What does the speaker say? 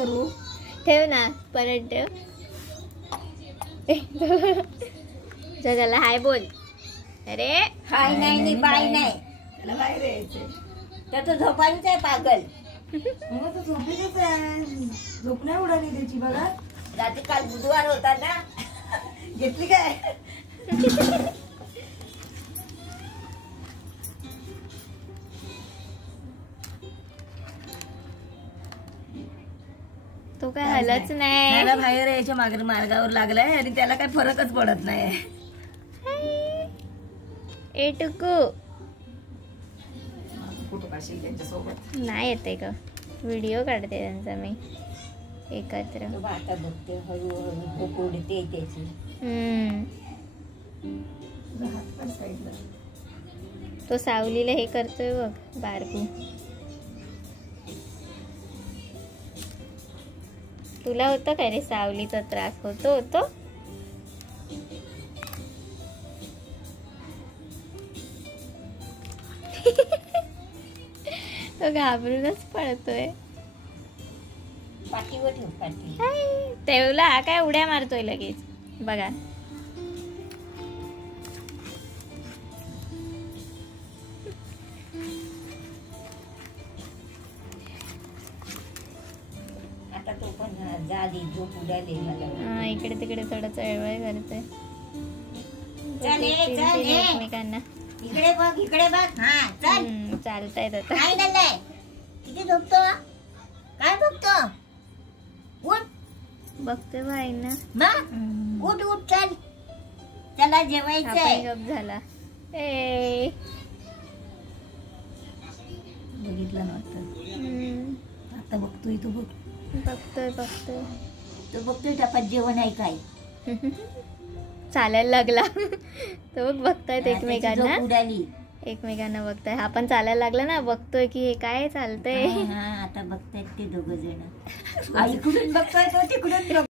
करू? ठेव ना, परत ठेव. जगाला हाय बोल. अरे हाय नाही बाय नाही, त्याला बाहेर यायचंय. त्याचं झोपायचं आहे पागल. मग तो झोपेच आहे, झोप नाही उडाली त्याची बघा. रात्री काल बुधवार होता ना, घेतली काय? तो काय हलच नाही. त्याला बाहेर यायच्या मार्गावर लागलाय आणि त्याला काय फरकच पडत नाही. ए टुकू कुठं काशील त्यांच्यासोबत? नाही येते का, व्हिडिओ काढते त्यांचा मी एकत्र. तो आता बघते हळूहळू भूक उडते त्याची. हात पण साईडला. तो सावलीला हे करतोय बघ बारकू. तुला होतं काय रे सावलीचा त्रास? होतो तो घाबरूनच पळतोय. पाठीवर ठेव पाठी. तेवला हा काय उड्या मारतोय लगेच बघा. आता तो पण झाली झोप उडाली मला. हा, इकडे तिकडे थोडं चळवळ करतोय. चल ये, चल ये. एकमेकांना इकडे बघ. हा चल. चालतायत आता. काय झालंय? किती झोपतो? काय बघतो? उठ बघतोय भाईंना. मग उठ चल. त्याला जेवायचंय. गप झाला. ए बघितलं ना आता. आता बघतोय तो बघ. बघतोय तो बघतोय टपात जेवण आहे काय. चालायला लागला. तो बघतायत त्याची एकमेकांना. झोप उडाली. एकमेकांना बघताय. हा पण चालायला लागला ना, बघतोय की हे काय चालतंय. हा आता बघतायत ते दोघ जण. इकडून बघतोय तो तिकडून